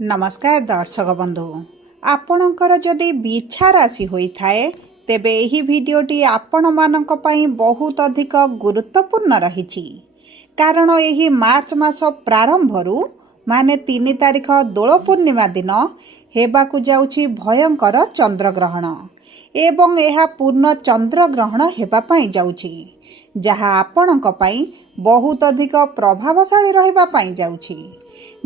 नमस्कार दर्शक बंधु आपणकर जदि बिछा राशि होइथाए तेबे एही भिडियोटी आपण मानक पई बहुत अधिक गुरुत्वपूर्ण रहिछि कारण एही मार्च मास प्रारंभरू माने 3 तारिख दोल पूर्णिमा दिन हेबाकु जाउछि भयंकर चंद्रग्रहण एवं एहा पूर्ण चंद्रग्रहण हेबा पई जाउछि जहा आपणक पई बहुत अधिक प्रभावशाली रहिबा पई जाउछि।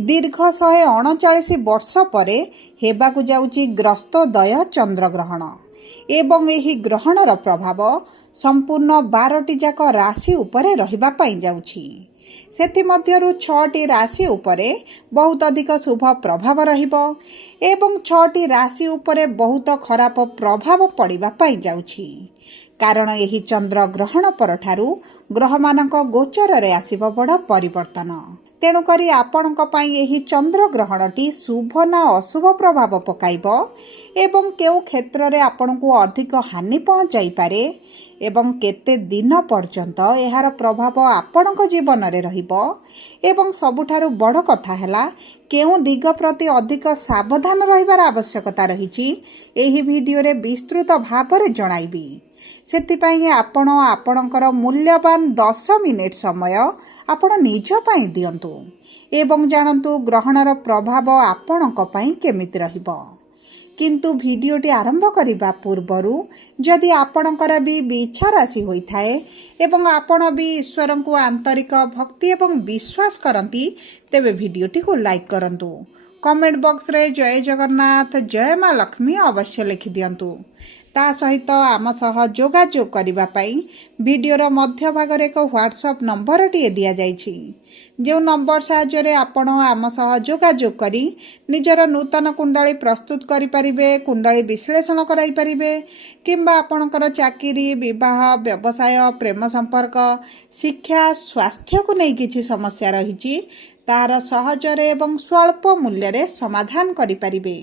दीर्घ 139 वर्ष परे हेबाकु जाउछि ग्रस्तोदय चंद्रग्रहण एवं एही ग्रहणर प्रभाव संपूर्ण 12टी जाक राशि उपरे रहिबा पई जाउछि। सेथि मध्यरु 6टी राशि उपरे बहुत अधिक शुभ प्रभाव रहिबो एवं 6टी राशि उपरे बहुत खराब प्रभाव पड़िबा पई जाउछि कारण एही चंद्र ग्रहण परठारु ग्रह मानक गोचर रे आसीबो बड़ परिवर्तन। तेणुकरी आपणक पई एही चंद्र ग्रहणटी शुभ ना अशुभ प्रभाव पकाइबो एवं केउ क्षेत्र रे आपणकु अधिक हानि पहुंचाई पारे एवं केते दिन पर्यंत एहार प्रभाव आपणक जीवन रे रहिबो एवं सबुठारु बड़ कथा हैला केउ दिग प्रति अधिक सावधान रहिबार आवश्यकता रहिछि एही भिडियो रे विस्तृत भाव रे जणाइबी। सेतिपाई आपण आपणकर मूल्यवान 10 मिनिट समय आपण निज पाई दियंतु एवं जानतु ग्रहणर प्रभाव आपणक पाई केमिति रहिबो। किंतु भिडियोटी आरंभ करिबा पूर्वरु जदि आपणकर भी बिछा राशि होइथाए एवं आपण भी ईश्वर को आंतरिक भक्ति एवं विश्वास करंती तेबे भिडियोटी को लाइक करंतु। कमेंट बॉक्स रे जय जगन्नाथ जय मां लक्ष्मी अवश्य लिखि दियंतु। ता सहित आम सह जोगाजोग करिबा पई भिडियोर मध्य भाग रे एक व्हाट्सएप नंबर टी दिया जाइछि जो नंबर साहाय्य आपण आम सह जोगाजोग करी निजर नूतन कुंडली प्रस्तुत करि परिबे कुंडली विश्लेषण कराई परिबे किंबा आपणकर चाकरी विवाह व्यवसाय प्रेम संपर्क शिक्षा स्वास्थ्य को नै किछि समस्या रहिछि तार सहजरे एवं स्वल्प मूल्य रे समाधान करि परिबे।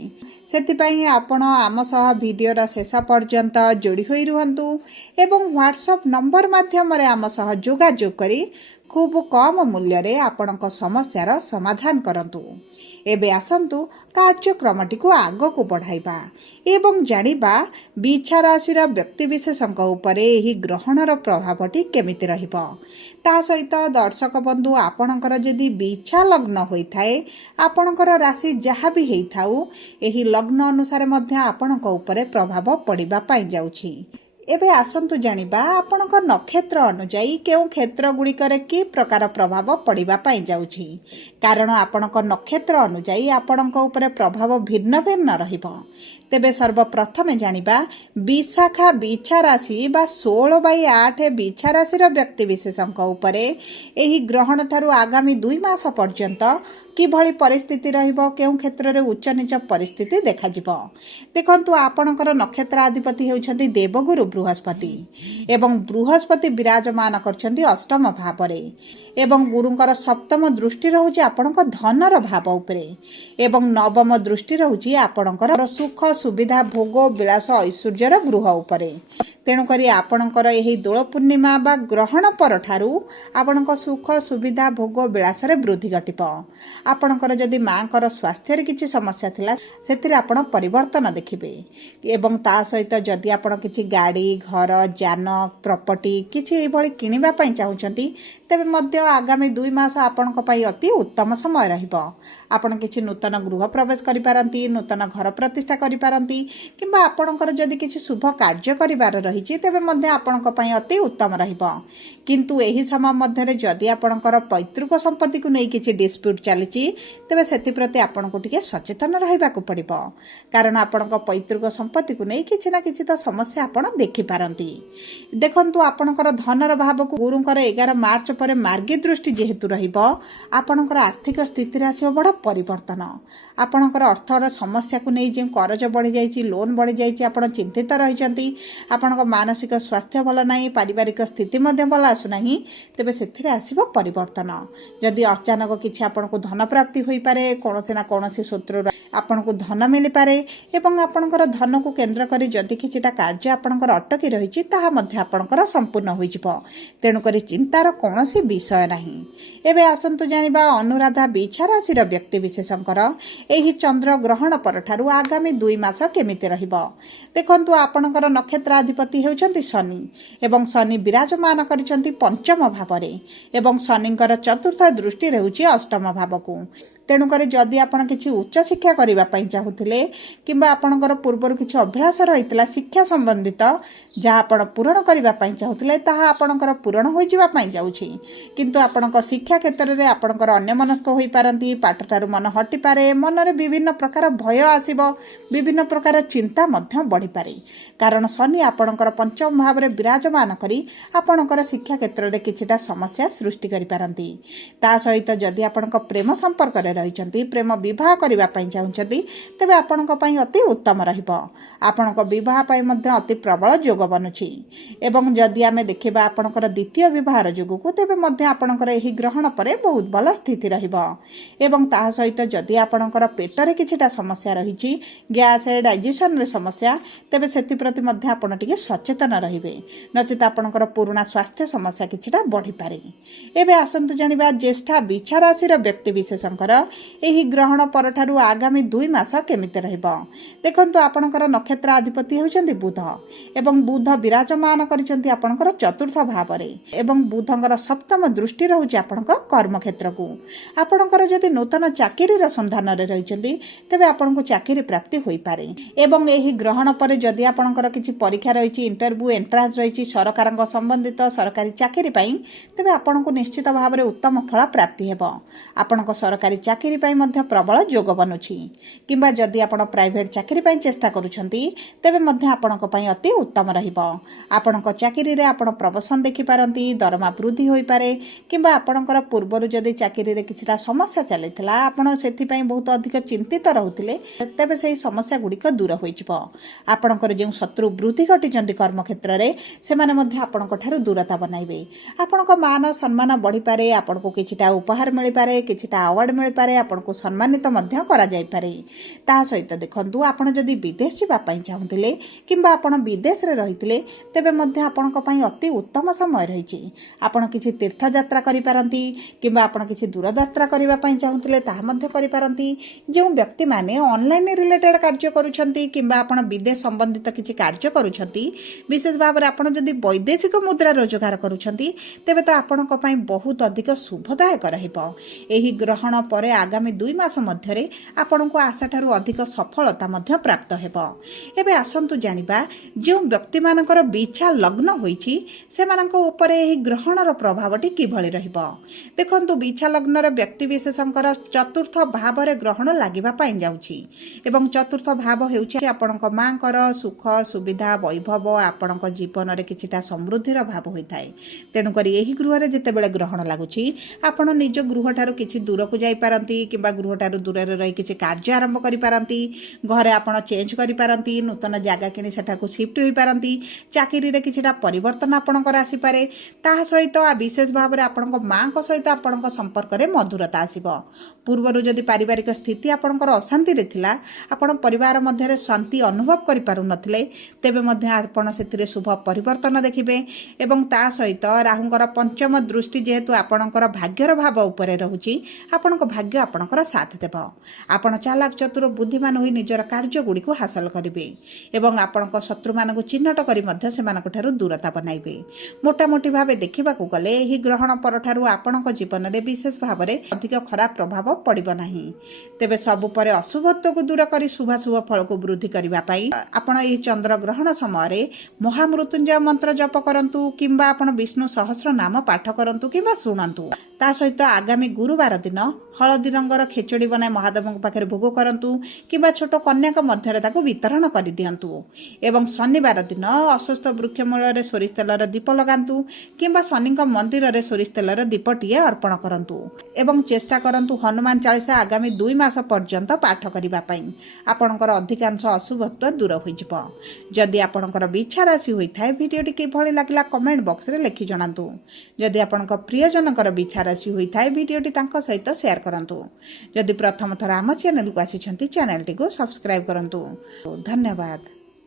सेतिपाई आपण आम सह भिडियोर शेष पर्यंत जोड़ी होई रुहंतु एवं व्हाट्सएप नंबर माध्यम रे आम सह जोगाजोग करी खूब कम मूल्य रे आपणक समस्यार समाधान करंतु। एबे आसंतु कार्यक्रमटी को आगो को बढ़ाइबा एवं जानिबा बिछा राशिर व्यक्ति विशेषक उपरे एही ग्रहणर प्रभावटी केमिति रहिबो। ता सहित दर्शक बंधु आपणकर जदि बिछा लग्न होइथाए आपणकर राशि जहाँ भी हेइथाउ एही लग्न अनुसार मध्य आपणक उपरे प्रभाव पड़िबा पाई जाउछि। एबे आसंतु जानिबा आपणक नक्षत्र अनुसार केउ क्षेत्र गुड़िकर कि प्रकार प्रभाव पड़िबा पाई जाउछि कारण आपणक नक्षत्र अनुसार आपणक उपरे प्रभाव भिन्न भिन्न रहिबो। तेबे सर्वप्रथमे जानिबा विशाखा बिछा राशि बा 16/8 बिछा राशिर व्यक्ति विशेषक उपरे एही ग्रहण ठारू आगामी 2 मास पर्यंत किभଳି परिस्थिति रहिबो केउ क्षेत्र रे उच्च नीच परिस्थिति देखा जिवो। देखंतु आपणकर नक्षत्राधिपति हेउछंती देवगुरु बृहस्पति एवं बृहस्पति विराजमान करछंती अष्टम भाव रे एवं गुरुंकर सप्तम दृष्टि रहउची आपणक धनर भाव उपरे एवं नवम दृष्टि रहउची आपणकर सुख सुविधा भोग विलास ऐश्वर्यर गृह उपरे। तेणुकरी आपणकर एही दोल पूर्णिमा बा ग्रहण पर ठारू आपणक सुख सुविधा भोग विलास रे वृद्धि घटिबो। आपणकर जदि मांकर स्वास्थ्य रे किछि समस्या थिला सेतिरे आपण परिवर्तन देखिबे एवं ता सहित जदि आपण किछि गाड़ी घर जान प्रॉपर्टी किछि एई भଳି किनिबा पई चाहुचंती तेबे मध्य आगामी 2 मास आपणक पई अति उत्तम समय रहिबो। आपण किछि नूतन गृह प्रवेश करि पारंती नूतन घर प्रतिष्ठा करि पारंती किंबा आपणकर जदि किछि शुभ कार्य करिवार रहिछि तेबे मध्य आपणक पई अति उत्तम रहिबो। किंतु एही समय मध्य रे जदि आपणकर पैतृक संपत्ति को नै किछि डिस्प्यूट चलिछि तेबे सेति प्रति आपणको टिके सचेतन रहिबा को पड़िबो कारण आपणक पैतृक संपत्ति को नै किछि ना किछि त समस्या आपण देखि पारंती। देखंतु आपणकर धनर भाव को गुरुंकर 11 मार्च परे मार्गी दृष्टि जेहेतु रहिबो आपणकर आर्थिक स्थिति रे आसीबो बड़ परिवर्तन। आपणकर अर्थर समस्या को नै जे करज बढ़ी जाइछि लोन बढ़ी जाइछि आपण चिंतित रहिचंती आपणक मानसिक स्वास्थ्य भल नाही पारिवारिक स्थिति मध्ये भल आसु नाही तेबे सेथिरे आसीबो परिवर्तन। जदि अचानक किछि आपणको धन प्राप्ति होई पारे कोनोसे ना कोनोसे सूत्ररु आपणको धन मिली पारे एवं आपणकर धन को केंद्र करी जदि किछिटा कार्य आपणकर अटकी रहिछि ताहा मध्ये आपणकर संपूर्ण होई जिवो। तेणु करी चिंतार कोनोसी विषय नाही। एबे आसंतु जानिबा अनुराधा बिछा राशिर व्यक्ति ବ୍ୟକ୍ତିବିଶେଷଙ୍କର ଏହି ଚନ୍ଦ୍ରଗ୍ରହଣ ପରଠାରୁ ଆଗାମୀ 2 ମାସ କେମିତି ରହିବ। ଦେଖନ୍ତୁ, ଆପଣଙ୍କର ନକ୍ଷତ୍ରାଧିପତି ହେଉଛନ୍ତି ଶନି ଏବଂ ଶନି ବିରାଜମାନ କରିଛନ୍ତି ପଞ୍ଚମ ଭାବରେ ଏବଂ ଶନିଙ୍କର ଚତୁର୍ଥ ଦୃଷ୍ଟି ରହୁଛି ଅଷ୍ଟମ ଭାବକୁ। ତେଣୁକରି ଯଦି ଆପଣ କିଛି ଉଚ୍ଚଶିକ୍ଷା କରିବା ପାଇଁ ଚାହୁଁଥିଲେ କିମ୍ବା ଆପଣଙ୍କର ପୂର୍ବରୁ କିଛି ଅଭ୍ୟାସ ରହିଥିଲା ଶିକ୍ଷା ସମ୍ବନ୍ଧିତ, ଯାହା ଆପଣ ପୂରଣ କରିବା ପାଇଁ ଚାହୁଁଥିଲେ ତାହା ଆପଣଙ୍କର ପୂରଣ ହୋଇଯିବା ପାଇଁ ଯାଉଛି, କିନ୍ତୁ ଆପଣଙ୍କ ଶିକ୍ଷା କ୍ଷେତ୍ରରେ ଆପଣଙ୍କର ଅନ୍ୟମନସ୍କ ହୋଇପାରନ୍ତି, ପାଠଠାରୁ ମନ ହଟିପାରେ, ମନରେ ବିଭିନ୍ନ ପ୍ରକାର ଭୟ ଆସିବ, ବିଭିନ୍ନ ପ୍ରକାର ଚିନ୍ତା ମଧ୍ୟ ବଢ଼ିପାରେ। କାରଣ ଶନି ଆପଣଙ୍କର ପଞ୍ଚମ ଭାବରେ ବିରାଜମାନ କରି ଆପଣଙ୍କର ଶିକ୍ଷା କ୍ଷେତ୍ରରେ କିଛିଟା ସମସ୍ୟା ସୃଷ୍ଟି କରିପାରନ୍ତି। ତା ସହିତ ଯଦି ଆପଣଙ୍କ ପ୍ରେମ ସମ୍ପର୍କରେ ରହିଛନ୍ତି, ପ୍ରେମ ବିବାହ କରିବା ପାଇଁ ଚାହୁଁଛନ୍ତି, ତେବେ ଆପଣଙ୍କ ପାଇଁ ଅତି ଉତ୍ତମ ରହିବ। ଆପଣଙ୍କ ବିବାହ ପାଇଁ ମଧ୍ୟ ଅତି ପ୍ରବଳ ଯୋଗ ବନୁଛି। ଏବଂ ଯଦି ଆମେ ଦେଖିବା ଆପଣଙ୍କର ଦ୍ୱିତୀୟ ବିବାହର ଯୋଗକୁ, ତେବେ ମଧ୍ୟ ଆପଣଙ୍କର ଏହି ଗ୍ରହଣ ପରେ ବହୁତ ଭଲ ସ୍ଥିତି ରହିବ। ଏବଂ ତାହା ସହିତ ଯଦି ଆପଣଙ୍କର ପେଟରେ କିଛିଟା ସମସ୍ୟା ରହିଛି, ଗ୍ୟାସ୍ ଡାଇଜେସନରେ ସମସ୍ୟା, ତେବେ ସେଥିପ୍ରତି ମଧ୍ୟ ଆପଣ ଟିକେ ସଚେତନ ରହିବେ, ନଚେତ ଆପଣଙ୍କର ପୁରୁଣା ସ୍ୱାସ୍ଥ୍ୟ ସମସ୍ୟା କିଛିଟା ବଢ଼ିପାରେ। ଏବେ ଆସନ୍ତୁ ଜାଣିବା ଜ୍ୟେଷ୍ଠା ବିଛା ରାଶିର ବ୍ୟକ୍ତିବିଶେଷଙ୍କର ଏହି ଗ୍ରହଣ ପରଠାରୁ ଆଗାମୀ 2 ମାସ କେମିତି ରହିବ। ଦେଖନ୍ତୁ, ଆପଣଙ୍କର ନକ୍ଷତ୍ରାଧିପତି ହେଉଛନ୍ତି ବୁଧ ଏବଂ ବୁଧ ବିରାଜମାନ କରିଛନ୍ତି ଆପଣଙ୍କର ଚତୁର୍ଥ ଭାବରେ ଏବଂ ବୁଧଙ୍କର ସପ୍ତମ ଦୃଷ୍ଟି ରହୁଛି ଆପଣଙ୍କ କର୍ମକ୍ଷେତ୍ରକୁ। ଆପଣଙ୍କର ଯଦି ନୂତନ ଚାକିରିର ସନ୍ଧାନରେ ରହିଛନ୍ତି, ତେବେ ଆପଣଙ୍କୁ ଚାକିରି ପ୍ରାପ୍ତି ହୋଇପାରେ। ଏବଂ ଏହି ଗ୍ରହଣ ପରେ ଯଦି ଆପଣଙ୍କର କିଛି ପରୀକ୍ଷା ରହିଛି, ଇଣ୍ଟରଭ୍ୟୁ ଏଣ୍ଟ୍ରାନ୍ସ ରହିଛି ସରକାରଙ୍କ ସମ୍ବନ୍ଧିତ ସରକାରୀ ଚାକିରି ପାଇଁ, ତେବେ ଆପଣଙ୍କୁ ନିଶ୍ଚିତ ଭାବରେ ଉତ୍ତମ ଫଳ ପ୍ରାପ୍ତି ହେବ। ଆପଣଙ୍କ ସରକାରୀ ଚାକିରି ପାଇଁ ମଧ୍ୟ ପ୍ରବଳ ଯୋଗ ବନୁଛି। କିମ୍ବା ଯଦି ଆପଣ ପ୍ରାଇଭେଟ୍ ଚାକିରି ପାଇଁ ଚେଷ୍ଟା କରୁଛନ୍ତି, ତେବେ ମଧ୍ୟ ଆପଣଙ୍କ ପାଇଁ ଅତି ଉତ୍ତମ ରହିବ। ଆପଣଙ୍କ ଚାକିରିରେ ଆପଣ ପ୍ରମୋସନ ଦେଖିପାରନ୍ତି, ଦରମା ବୃଦ୍ଧି ହୋଇପାରେ, କିମ୍ବା ଆପଣଙ୍କର ପୂର୍ବରୁ ଯଦି ଚାକିରିରେ କିଛିଟା ସମସ୍ୟା ଚାଲିଥିଲା, ଆପଣ ସେଥିପାଇଁ ବହୁତ ଅଧିକ ଚିନ୍ତିତ ରହୁଥିଲେ, ତେବେ ସେହି ସମସ୍ୟା ଗୁଡ଼ିକ ଦୂର ହୋଇଯିବ। ଆପଣଙ୍କର ଯେଉଁ ଶତ୍ରୁ ବୃଦ୍ଧି ଘଟିଛନ୍ତି କର୍ମକ୍ଷେତ୍ରରେ, ସେମାନେ ମଧ୍ୟ ଆପଣଙ୍କ ଠାରୁ ଦୂରତା ବନାଇବେ। ଆପଣଙ୍କ ମାନ ସମ୍ମାନ ବଢ଼ିପାରେ, ଆପଣଙ୍କୁ କିଛିଟା ଉପହାର ମିଳିପାରେ, କିଛିଟା ଆୱାର୍ଡ଼ ମିଳିପାରେ, ଆପଣଙ୍କୁ ସମ୍ମାନିତ ମଧ୍ୟ କରାଯାଇପାରେ। ତାହା ସହିତ ଦେଖନ୍ତୁ, ଆପଣ ଯଦି ବିଦେଶ ଯିବା ପାଇଁ ଚାହୁଁଥିଲେ କିମ୍ବା ଆପଣ ବିଦେଶରେ ରହିଥିଲେ, ତେବେ ମଧ୍ୟ ଆପଣଙ୍କ ପାଇଁ ଅତି ଉତ୍ତମ ସମୟ ରହିଛି। ଆପଣ କିଛି ତୀର୍ଥଯାତ୍ରା କରିପାରନ୍ତି କିମ୍ବା ଆପଣ କିଛି ଦୂରଯାତ୍ରା କରିବା ପାଇଁ ଚାହୁଁଥିଲେ ତାହା ମଧ୍ୟ କରିପାରନ୍ତି। ଯେଉଁ ବ୍ୟକ୍ତିମାନେ ଅନଲାଇନ୍ ରିଲେଟେଡ୍ କାର୍ଯ୍ୟ କରୁଛନ୍ତି କିମ୍ବା ଆପଣ ବିଦେଶ ସମ୍ବନ୍ଧିତ କିଛି କାର୍ଯ୍ୟ କରୁଛନ୍ତି, ବିଶେଷ ଭାବରେ ଆପଣ ଯଦି ବୈଦେଶିକ ମୁଦ୍ରା ରୋଜଗାର କରୁଛନ୍ତି, ତେବେ ତ ଆପଣଙ୍କ ପାଇଁ ବହୁତ ଅଧିକ ଶୁଭଦାୟକ ରହିବ। ଏହି ଗ୍ରହଣ ପରେ ଆଗାମୀ 2 ମାସ ମଧ୍ୟରେ ଆପଣଙ୍କୁ ଆଶାଠାରୁ ଅଧିକ ସଫଳତା ମଧ୍ୟ ପ୍ରାପ୍ତ ହେବ। ଏବେ ଆସନ୍ତୁ ଜାଣିବା ଯେଉଁ ବ୍ୟକ୍ତିମାନଙ୍କର ବିଛା ଲଗ୍ନ ହୋଇଛି, ସେମାନଙ୍କ ଉପରେ ଏହି ଗ୍ରହଣର ପ୍ରଭାବଟି କିଭଳି ରହିବ। ଦେଖନ୍ତୁ, ବିଛା ଲଗ୍ନର ବ୍ୟକ୍ତିବିଶେଷଙ୍କର ଚତୁର୍ଥ ଭାବରେ ଗ୍ରହଣ ଲାଗିବା ପାଇଁ ଯାଉଛି ଏବଂ ଚତୁର୍ଥ ଭାବ ହେଉଛି ଆପଣଙ୍କ ମାଙ୍କର ସୁଖ ସୁବିଧା ବୈଭବ, ଆପଣଙ୍କ ଜୀବନରେ କିଛିଟା ସମୃଦ୍ଧିର ଭାବ ହୋଇଥାଏ। ତେଣୁକରି ଏହି ଗୃହରେ ଯେତେବେଳେ ଗ୍ରହଣ ଲାଗୁଛି, ଆପଣ ନିଜ ଗୃହଠାରୁ କିଛି ଦୂରକୁ ଯାଇପାରନ୍ତି କିମ୍ବା ଗୃହଠାରୁ ଦୂରରେ ରହି କିଛି କାର୍ଯ୍ୟ ଆରମ୍ଭ କରିପାରନ୍ତି, ଘରେ ଆପଣ ଚେଞ୍ଜ କରିପାରନ୍ତି, ନୂତନ ଜାଗା କିଣି ସେଠାକୁ ସିଫ୍ଟ ହୋଇପାରନ୍ତି, ଚାକିରିରେ କିଛିଟା ପରିବର୍ତ୍ତନ ଆପଣଙ୍କର ଆସିପାରେ। ତାହା ସହିତ ବିଶେଷ ଭାବରେ ଆପଣଙ୍କ ମାଙ୍କ ସହିତ ଆପଣଙ୍କ ସମ୍ପର୍କରେ ମଧୁରତା ଆସିବ। ପୂର୍ବରୁ ଯଦି ପାରିବାରିକ ସ୍ଥିତି ଆପଣଙ୍କର ଅଶାନ୍ତିରେ ଥିଲା, ଆପଣ ପରିବାର ମଧ୍ୟରେ ଶାନ୍ତି ଅନୁଭବ କରିପାରୁନଥିଲେ, ତେବେ ମଧ୍ୟ ଆପଣ ସେଥିରେ ଶୁଭ ପରିବର୍ତ୍ତନ ଦେଖିବେ। ଏବଂ ତା ସହିତ ରାହୁଙ୍କର ପଞ୍ଚମ ଦୃଷ୍ଟି ଯେହେତୁ ଆପଣଙ୍କର ଭାଗ୍ୟର ଭାବ ଉପରେ ରହୁଛି, ଆପଣଙ୍କ ଭାଗ୍ୟ ଆପଣଙ୍କର ସାଥ ଦେବ। ଆପଣ ଚାଲାକ ଚତୁର ବୁଦ୍ଧିମାନ ହୋଇ ନିଜର କାର୍ଯ୍ୟଗୁଡ଼ିକୁ ହାସଲ କରିବେ ଏବଂ ଆପଣଙ୍କ ଶତ୍ରୁମାନଙ୍କୁ ଚିହ୍ନଟ କରି ମଧ୍ୟ ସେମାନଙ୍କ ଠାରୁ ଦୂରତା ବନାଇବେ। ମୋଟାମୋଟି ଭାବେ ଦେଖିବାକୁ ଗଲେ ଏହି ଗ୍ରହଣ ପରଠାରୁ ଆପଣଙ୍କ ଜୀବନରେ ବିଶେଷ ଭାବରେ ଅଧିକ ଖରାପ ପ୍ରଭାବ ପଡ଼ିବ ନାହିଁ। ତେବେ ସବୁ ପରେ ଅଶୁଭତ୍ୱକୁ ଦୂର କରି ଶୁଭାଶୁଭ ଫଳକୁ ବୃଦ୍ଧି କରିବା ପାଇଁ ଆପଣ ଏହି ଚନ୍ଦ୍ରଗ୍ରହଣ ସମୟରେ ମହାମୃତ୍ୟୁଞ୍ଜୟ ମନ୍ତ୍ର ଜପ କରନ୍ତୁ କିମ୍ବା ଆପଣ ବିଷ୍ଣୁ ସହସ୍ର ନାମ ପାଠ କରନ୍ତୁ କିମ୍ବା ଶୁଣନ୍ତୁ। ତା ସହିତ ଆଗାମୀ ଗୁରୁବାର ଦିନ ହଳଦୀ ରଙ୍ଗର ଖେଚୁଡ଼ି ବନାଇ ମହାଦେବଙ୍କ ପାଖରେ ଭୋଗ କରନ୍ତୁ କିମ୍ବା ଛୋଟ କନ୍ୟାଙ୍କ ମଧ୍ୟରେ ତାକୁ ବିତରଣ କରିଦିଅନ୍ତୁ। ଏବଂ ଶନିବାର ଦିନ ଅଶ୍ୱସ୍ଥ ବୃକ୍ଷ ମୂଳରେ ସୋରିଷ ତେଲର ଦୀପ ଲଗାନ୍ତୁ କିମ୍ବା ଶନିଙ୍କ ମନ୍ଦିରରେ ସୋରିଷ ତେଲର ଦୀପଟିଏ ଅର୍ପଣ କରନ୍ତୁ ଏବଂ ଚେଷ୍ଟା କରନ୍ତୁ ହନୁମାନ ଚାଳିଶା ଆଗାମୀ 2 ମାସ ପର୍ଯ୍ୟନ୍ତ ପାଠ କରିବା ପାଇଁ। ଆପଣଙ୍କର ଅଧିକାଂଶ ଅଶୁଭତ୍ୱ ଦୂର ହୋଇଯିବ। ଯଦି ଆପଣଙ୍କର ବିଛା ରାଶି ହୋଇଥାଏ, ଭିଡ଼ିଓଟି କିଭଳି ଲାଗିଲା କମେଣ୍ଟ ବକ୍ସରେ ଲେଖି ଜଣାନ୍ତୁ। ଯଦି ଆପଣଙ୍କ ପ୍ରିୟଜନଙ୍କର ବିଛା ରାଶି ହୋଇଥାଏ, ଭିଡ଼ିଓଟି ତାଙ୍କ ସହିତ ସେୟାର କରନ୍ତୁ। ଯଦି ପ୍ରଥମ ଥର ଆମ ଚ୍ୟାନେଲକୁ ଆସିଛନ୍ତି, ଚ୍ୟାନେଲଟିକୁ ସବସ୍କ୍ରାଇବ୍ କରନ୍ତୁ। ଧନ୍ୟବାଦ।